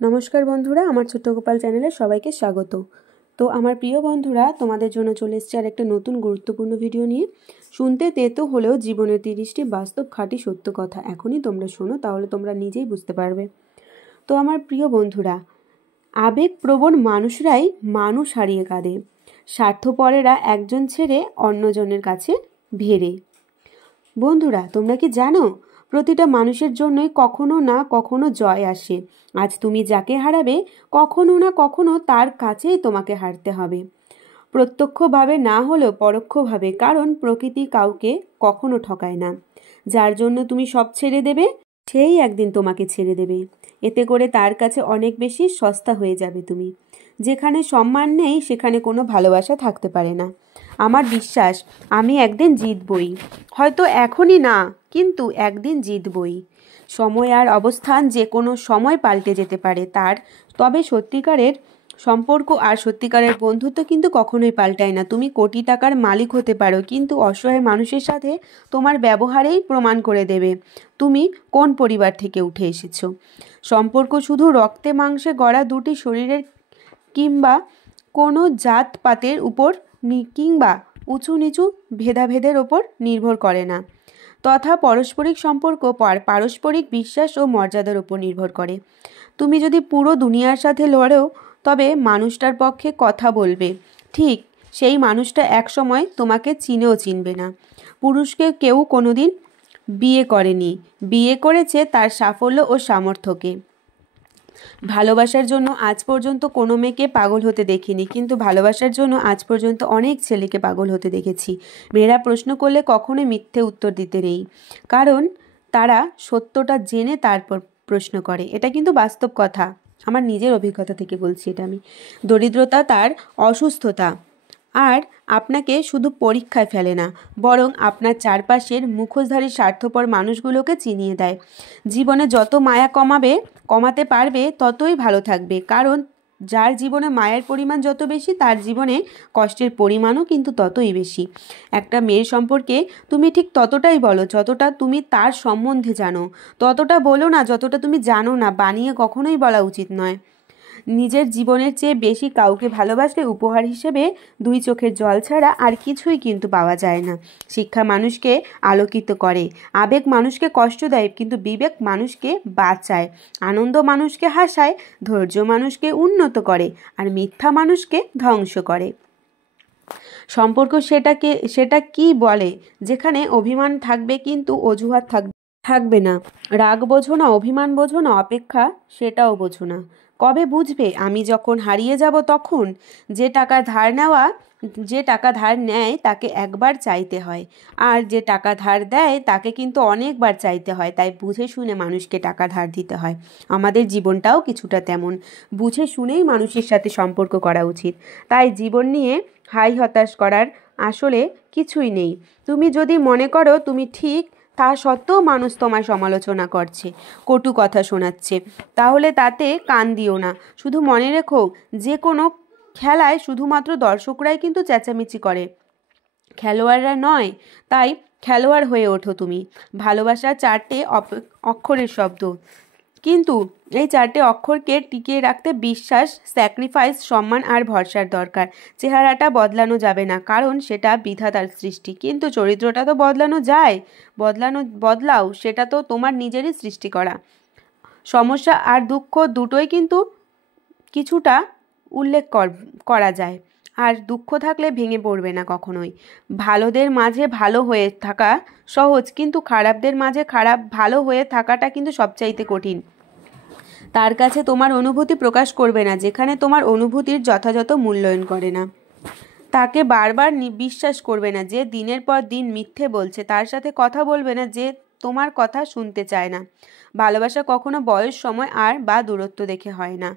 নমস্কার বন্ধুরা, আমার ছোট্ট গোপাল চ্যানেলে সবাইকে স্বাগত। তো আমার প্রিয় বন্ধুরা, তোমাদের জন্য চলে এসেছে আর একটা নতুন গুরুত্বপূর্ণ ভিডিও নিয়ে। শুনতে তেতো হলেও জীবনের 30টি বাস্তব খাঁটি সত্য কথা এখনই তোমরা শোনো, তাহলে তোমরা নিজেই বুঝতে পারবে। তো আমার প্রিয় বন্ধুরা, আবেগপ্রবণ মানুষরাই মানুষ হারিয়ে কাঁদে, স্বার্থপরেরা একজন ছেড়ে অন্যজনের কাছে ভিড়ে। বন্ধুরা, তোমরা কি জানো, প্রতিটা মানুষের জন্যই কখনো না কখনো জয় আসে। আজ তুমি যাকে হারাবে, কখনো না কখনো তার কাছেই তোমাকে হারতে হবে, প্রত্যক্ষভাবে না হলেও পরোক্ষভাবে, কারণ প্রকৃতি কাউকে কখনো ঠকায় না। যার জন্য তুমি সব ছেড়ে দেবে, সেই একদিন তোমাকে ছেড়ে দেবে। এতে করে তার কাছে অনেক বেশি সস্তা হয়ে যাবে তুমি। যেখানে সম্মান নেই, সেখানে কোনো ভালোবাসা থাকতে পারে না। আমার বিশ্বাস, আমি একদিন জিতবই, হয়তো এখনই না, কিন্তু একদিন জিতবই। সময় আর অবস্থান যে কোনো সময় পাল্টে যেতে পারে তবে সত্যিকারের সম্পর্ক আর সত্যিকারের বন্ধুত্ব কিন্তু কখনোই পাল্টায় না। তুমি কোটি টাকার মালিক হতে পারো, কিন্তু অসহায় মানুষের সাথে তোমার ব্যবহারেই প্রমাণ করে দেবে তুমি কোন পরিবার থেকে উঠে এসেছো। সম্পর্ক শুধু রক্তে মাংসে গড়া দুটি শরীরের কিংবা কোনো জাতপাতের উপর কিংবা উঁচু নিচু ভেদাভেদের ওপর নির্ভর করে না, তথা পারস্পরিক সম্পর্ক পারস্পরিক বিশ্বাস ও মর্যাদার উপর নির্ভর করে। তুমি যদি পুরো দুনিয়ার সাথে লড়ো, তবে মানুষটার পক্ষে কথা বলবে, ঠিক সেই মানুষটা একসময় তোমাকে চিনেও চিনবে না। পুরুষকে কেউ কোনোদিন বিয়ে করেনি, বিয়ে করেছে তার সাফল্য ও সামর্থ্যকে। ভালোবাসার জন্য আজ পর্যন্ত কোনো মেয়েকে পাগল হতে দেখিনি, কিন্তু ভালোবাসার জন্য আজ পর্যন্ত অনেক ছেলেকে পাগল হতে দেখেছি। মেয়েরা প্রশ্ন করলে কখনোই মিথ্যে উত্তর দিতে নেই, কারণ তারা সত্যটা জেনে তারপর প্রশ্ন করে। এটা কিন্তু বাস্তব কথা, আমার নিজের অভিজ্ঞতা থেকে বলছি এটা আমি। দরিদ্রতা তার অসুস্থতা আর আপনাকে শুধু পরীক্ষায় ফেলে না, বরং আপনার চারপাশের মুখোশধারী স্বার্থপর মানুষগুলোকে চিনিয়ে দেয়। জীবনে যত মায়া কমাতে পারবে, ততই ভালো থাকবে, কারণ যার জীবনে মায়ের পরিমাণ যত বেশি, তার জীবনে কষ্টের পরিমাণও কিন্তু ততই বেশি। একটা মেয়ের সম্পর্কে তুমি ঠিক ততটাই বলো যতটা তুমি তার সম্বন্ধে জানো, ততটা বলো না যতটা তুমি জানো না। বানিয়ে কখনোই বলা উচিত নয়। নিজের জীবনের চেয়ে বেশি কাউকে ভালোবাসলে উপহার হিসেবে দুই চোখের জল ছাড়া আর কিছুই কিন্তু পাওয়া যায় না। শিক্ষা মানুষকে আলোকিত করে, আবেগ মানুষকে কষ্ট দেয়, কিন্তু বিবেক মানুষকে বাঁচায়, আনন্দ মানুষকে হাসায়, ধৈর্য মানুষকে উন্নত করে, আর মিথ্যা মানুষকে ধ্বংস করে। সম্পর্ক সেটা কি বলে, যেখানে অভিমান থাকবে কিন্তু অজুহাত থাকবে না। রাগ বোঝো না, অভিমান বোঝো না, অপেক্ষা সেটাও বোঝো না। কবে বুঝবে? আমি যখন হারিয়ে যাব তখন। যে টাকা ধার নেয় তাকে একবার চাইতে হয়, আর যে টাকা ধার দেয় তাকে কিন্তু অনেকবার চাইতে হয়। তাই বুঝে শুনে মানুষকে টাকা ধার দিতে হয়। আমাদের জীবনটাও কিছুটা তেমন, বুঝে শুনেই মানুষের সাথে সম্পর্ক করা উচিত। তাই জীবন নিয়ে হতাশ করার আসলে কিছুই নেই। তুমি যদি মনে করো তুমি ঠিক, তা সত্ত্বেও মানুষ তোমার সমালোচনা করছে, কটু কথা শোনাচ্ছে, তাহলে তাতে কান দিও না। শুধু মনে রেখো, যে কোনো খেলায় শুধুমাত্র দর্শকরাই কিন্তু চেঁচামেচি করে, খেলোয়াড়রা নয়। তাই খেলোয়াড় হয়ে ওঠো তুমি। ভালোবাসা 4টে অক্ষরের শব্দ, কিন্তু এই 4টে অক্ষরকে টিকিয়ে রাখতে বিশ্বাস, স্যাক্রিফাইস, সম্মান আর ভরসার দরকার। চেহারাটা বদলানো যাবে না, কারণ সেটা বিধাতার সৃষ্টি, কিন্তু চরিত্রটা তো বদলানো যায়। বদলাও, সেটা তো তোমার নিজেরই সৃষ্টি করা। সমস্যা আর দুঃখ দুটোই কিন্তু কিছুটা উল্লেখ করা যায়, আর দুঃখ থাকলে ভেঙে পড়বে না কখনোই। ভালোদের মাঝে ভালো হয়ে থাকা সহজ, কিন্তু খারাপদের মাঝে ভালো হয়ে থাকাটা কিন্তু সবচাইতে কঠিন। তার কাছে তোমার অনুভূতি প্রকাশ করবে না যেখানে তোমার অনুভূতির যথাযথ মূল্যায়ন করে না। তাকে বারবার বিশ্বাস করবে না যে দিনের পর দিন মিথ্যে বলছে। তার সাথে কথা বলবে না যে তোমার কথা শুনতে চায় না। ভালোবাসা কখনো বয়স, সময় বা দূরত্ব দেখে হয় না।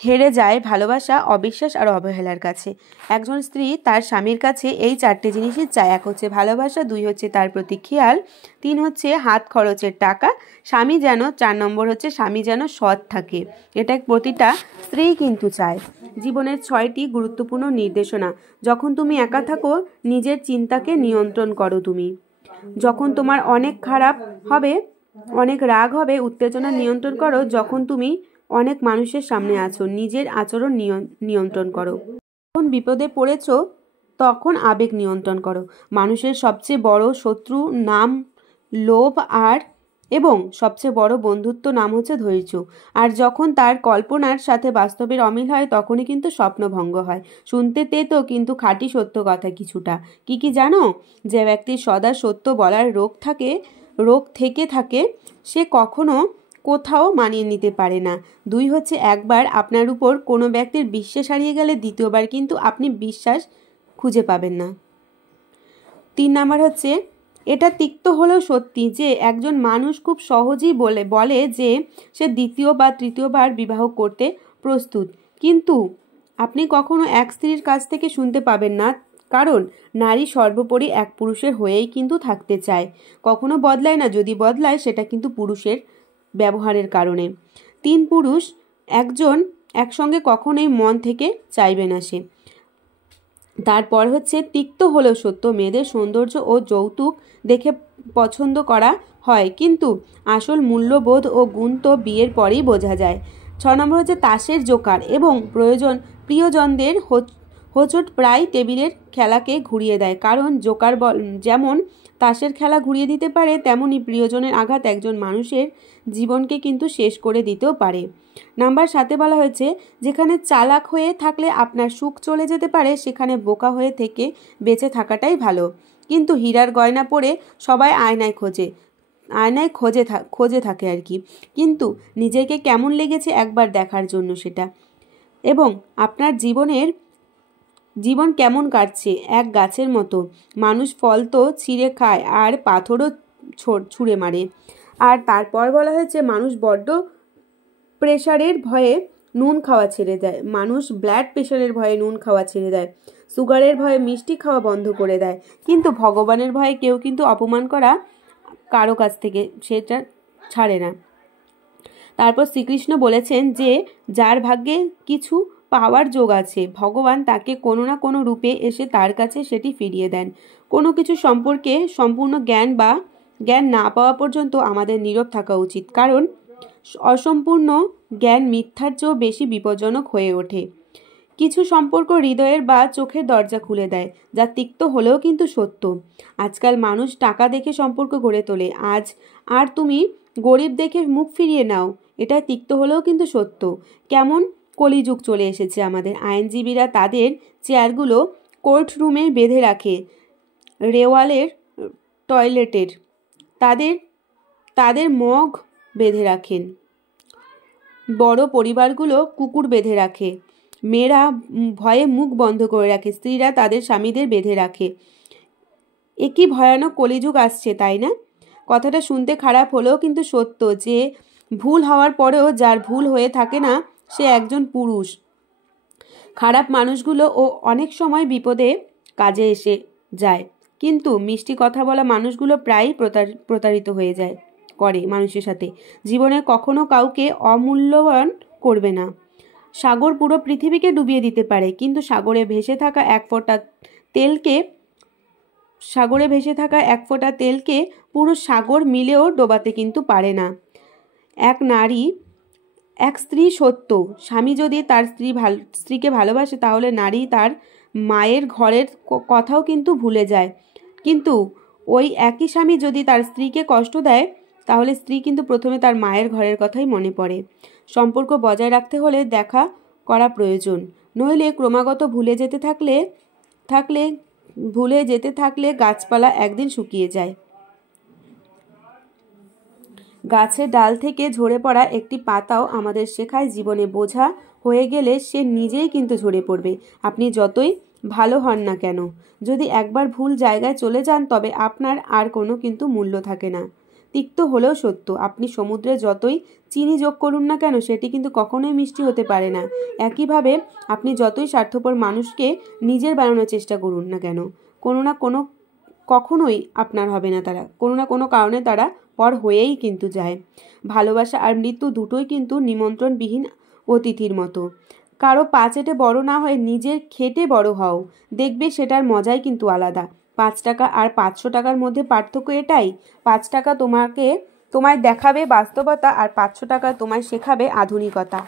হেরে যায় ভালোবাসা অবিশ্বাস আর অবহেলার কাছে। একজন স্ত্রী তার স্বামীর কাছে এই 4টে জিনিসই চায়। 1 হচ্ছে ভালোবাসা, 2 হচ্ছে তার প্রতি খেয়াল, 3 হচ্ছে হাত খরচের টাকা, 4 নম্বর হচ্ছে স্বামী যেন সৎ থাকে। এটা প্রতিটা স্ত্রী কিন্তু চায়। জীবনের 6টি গুরুত্বপূর্ণ নির্দেশনা। যখন তুমি একা থাকো, নিজের চিন্তাকে নিয়ন্ত্রণ করো তুমি। যখন তোমার অনেক রাগ হবে, উত্তেজনা নিয়ন্ত্রণ করো। যখন তুমি অনেক মানুষের সামনে আছো, নিজের আচরণ নিয়ন্ত্রণ করো। যখন বিপদে পড়েছো তখন আবেগ নিয়ন্ত্রণ করো। মানুষের সবচেয়ে বড় শত্রু নাম লোভ, আর এবং সবচেয়ে বড় বন্ধুত্ব নাম হচ্ছে ধৈর্য। আর যখন তার কল্পনার সাথে বাস্তবের অমিল হয় তখনই কিন্তু স্বপ্নভঙ্গ হয়। শুনতে তেতো কিন্তু খাঁটি সত্য কথা কিছুটা। কি জানো? যে ব্যক্তির সদা সত্য বলার রোগ থেকে থাকে সে কখনো কোথাও মানিয়ে নিতে পারে না। 2 হচ্ছে একবার আপনার উপর কোনো ব্যক্তির বিশ্বাস হারিয়ে গেলে দ্বিতীয়বার কিন্তু আপনি বিশ্বাস খুঁজে পাবেন না। 3 নাম্বার হচ্ছে এটা তিক্ত হলেও সত্যি যে একজন মানুষ খুব সহজেই বলে যে সে দ্বিতীয় বা তৃতীয়বার বিবাহ করতে প্রস্তুত, কিন্তু আপনি কখনো এক স্ত্রীর কাছ থেকে শুনতে পাবেন না, কারণ নারী সর্বোপরি এক পুরুষের হয়েই কিন্তু থাকতে চায়। কখনো বদলায় না, যদি বদলায় সেটা কিন্তু পুরুষের ব্যবহারের কারণে। 3 পুরুষ একসঙ্গে কখনোই মন থেকে চাইবে না সে। তারপর হচ্ছে তিক্ত হলেও সত্য, মেয়েদের সৌন্দর্য ও যৌতুক দেখে পছন্দ করা হয়, কিন্তু আসল মূল্যবোধ ও গুণ তো বিয়ের পরেই বোঝা যায়। 6 নম্বর হচ্ছে তাসের জোকার এবং প্রিয়জনদের হোঁচট প্রায় টেবিলের খেলাকে ঘুরিয়ে দেয়, কারণ জোকার যেমন তাসের খেলা ঘুরিয়ে দিতে পারে, তেমনি প্রিয়জনের আঘাত একজন মানুষের জীবনকে কিন্তু শেষ করে দিতেও পারে। নাম্বার 7 বলা হয়েছে যেখানে চালাক হয়ে থাকলে আপনার সুখ চলে যেতে পারে, সেখানে বোকা হয়ে থেকে বেঁচে থাকাটাই ভালো। কিন্তু হীরার গয়না পরে সবাই আয়নায় খোঁজে থাকে আর কি, কিন্তু নিজেকে কেমন লেগেছে একবার দেখার জন্য সেটা। এবং আপনার জীবন কেমন কাটছে, এক গাছের মতো। মানুষ ফল তো ছিঁড়ে খায় আর পাথরও ছুঁড়ে মারে। আর তারপর বলা হয়েছে মানুষ বড্ড প্রেশারের ভয়ে নুন খাওয়া ছেড়ে দেয়, মানুষ ব্লাড প্রেশারের ভয়ে নুন খাওয়া ছেড়ে দেয়, সুগারের ভয়ে মিষ্টি খাওয়া বন্ধ করে দেয়, কিন্তু ভগবানের ভয়ে কেউ কিন্তু অপমান করা কারো কাছ থেকে সেটা ছাড়ে না। তারপর শ্রীকৃষ্ণ বলেছেন যে যার ভাগ্যে কিছু পাওয়ার যোগ আছে, ভগবান তাকে কোনো না কোনো রূপে এসে তার কাছে সেটি ফিরিয়ে দেন। কোনো কিছু সম্পর্কে সম্পূর্ণ জ্ঞান না পাওয়া পর্যন্ত আমাদের নীরব থাকা উচিত, কারণ অসম্পূর্ণ জ্ঞান মিথ্যার চেয়েও বেশি বিপজ্জনক হয়ে ওঠে। কিছু সম্পর্ক হৃদয়ের বা চোখের দরজা খুলে দেয়, যা তিক্ত হলেও কিন্তু সত্য। আজকাল মানুষ টাকা দেখে সম্পর্ক গড়ে তোলে, আর তুমি গরিব দেখে মুখ ফিরিয়ে নাও, এটা তিক্ত হলেও কিন্তু সত্য। কেমন কলিযুগ চলে এসেছে আমাদের। আইনজীবীরা তাদের চেয়ারগুলো কোর্ট রুমে বেঁধে রাখে, রেওয়ালের টয়লেটের তাদের মগ বেঁধে রাখেন, বড় পরিবারগুলো কুকুর বেঁধে রাখে, মেয়েরা ভয়ে মুখ বন্ধ করে রাখে, স্ত্রীরা তাদের স্বামীদের বেঁধে রাখে। একই ভয়ানক কলিযুগ আসছে, তাই না? কথাটা শুনতে খারাপ হলেও কিন্তু সত্য যে ভুল হওয়ার পরেও যার ভুল হয়ে থাকে না সে একজন পুরুষ। খারাপ মানুষগুলো অনেক সময় বিপদে কাজে এসে যায়, কিন্তু মিষ্টি কথা বলা মানুষগুলো প্রায়ই প্রতারিত হয়ে করে মানুষের সাথে। জীবনে কখনো কাউকে অমূল্যবান করবে না। সাগর পুরো পৃথিবীকে ডুবিয়ে দিতে পারে, কিন্তু সাগরে ভেসে থাকা এক ফোঁটা তেলকে পুরো সাগর মিলেও ডোবাতে কিন্তু পারে না। এক স্ত্রী সত্য, স্বামী যদি তার স্ত্রীকে ভালোবাসে তাহলে নারী তার মায়ের ঘরের কথাও কিন্তু ভুলে যায়, কিন্তু ওই একই স্বামী যদি তার স্ত্রীকে কষ্ট দেয় তাহলে স্ত্রী কিন্তু প্রথমে তার মায়ের ঘরের কথাই মনে পড়ে। সম্পর্ক বজায় রাখতে হলে দেখা করা প্রয়োজন, নইলে ক্রমাগত ভুলে যেতে থাকলে গাছপালা একদিন শুকিয়ে যায়। গাছের ডাল থেকে ঝরে পড়া একটি পাতাও আমাদের শেখায় জীবনে বোঝা হয়ে গেলে সে নিজেই কিন্তু ঝরে পড়বে। আপনি যতই ভালো হন না কেন, যদি একবার ভুল জায়গায় চলে যান তবে আপনার আর কোনো কিন্তু মূল্য থাকে না। তিক্ত হলেও সত্য, আপনি সমুদ্রে যতই চিনি যোগ করুন না কেন সেটি কিন্তু কখনোই মিষ্টি হতে পারে না। একইভাবে আপনি যতই স্বার্থপর মানুষকে নিজের বানানোর চেষ্টা করুন না কেন, কখনোই আপনার হবে না। তারা কোনো না কোনো কারণে তারা পর হয়েই কিন্তু যায়। ভালোবাসা আর মৃত্যু দুটোই কিন্তু নিমন্ত্রণবিহীন অতিথির মতো। কারো পা চেটে বড় না হয়ে নিজের খেটে বড় হও, দেখবে সেটার মজাই কিন্তু আলাদা। 5 টাকা আর 500 টাকার মধ্যে পার্থক্য এটাই, 5 টাকা তোমাকে তোমায় দেখাবে বাস্তবতা, আর 500 টাকা তোমায় শেখাবে আধুনিকতা।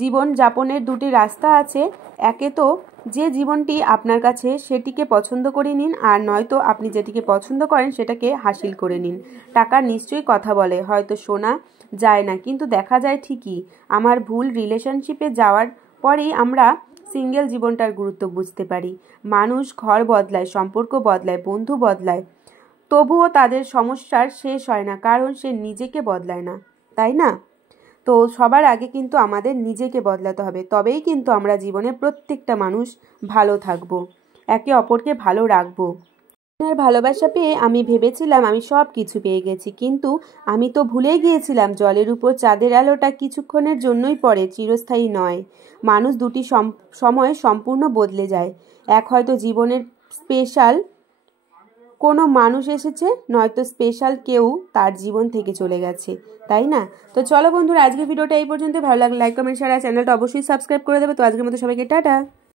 জীবন যাপনের দুটি রাস্তা আছে। একে তো যে জীবনটি আপনার কাছে সেটিকে পছন্দ করে নিন, আর নয়তো আপনি যেটিকে পছন্দ করেন সেটাকে হাসিল করে নিন। টাকা নিশ্চয়ই কথা বলে, হয়তো শোনা যায় না, কিন্তু দেখা যায় ঠিকই। আমার ভুল রিলেশনশিপে যাওয়ার পরেই আমরা সিঙ্গেল জীবনটার গুরুত্ব বুঝতে পারি। মানুষ ঘর বদলায়, সম্পর্ক বদলায়, বন্ধু বদলায়, তবুও তাদের সমস্যার শেষ হয় না, কারণ সে নিজেকে বদলায় না, তাই না? তো সবার আগে কিন্তু আমাদের নিজেকে বদলাতে হবে, তবেই কিন্তু আমরা জীবনে প্রত্যেকটা মানুষ ভালো থাকবো, একে অপরকে ভালো রাখবো। ভালোবাসা পেয়ে আমি ভেবেছিলাম আমি সব কিছু পেয়ে গেছি, কিন্তু আমি তো ভুলেই গিয়েছিলাম জলের উপর চাঁদের আলোটা কিছুক্ষণের জন্যই পড়ে, চিরস্থায়ী নয়। মানুষ দুটি সময় সম্পূর্ণ বদলে যায়। এক হয়তো জীবনের স্পেশাল কোনো মানুষ এসেছে, নয়তো স্পেশাল কেউ তার জীবন থেকে চলে গেছে, তাই না? তো চলো বন্ধুরা, আজকের ভিডিওটা এই পর্যন্ত। ভালো লাগলে লাইক, কমেন্ট, শেয়ার আর চ্যানেলটা অবশ্যই সাবস্ক্রাইব করে দেবে। তো আজকের মতো সবাইকে টাটা।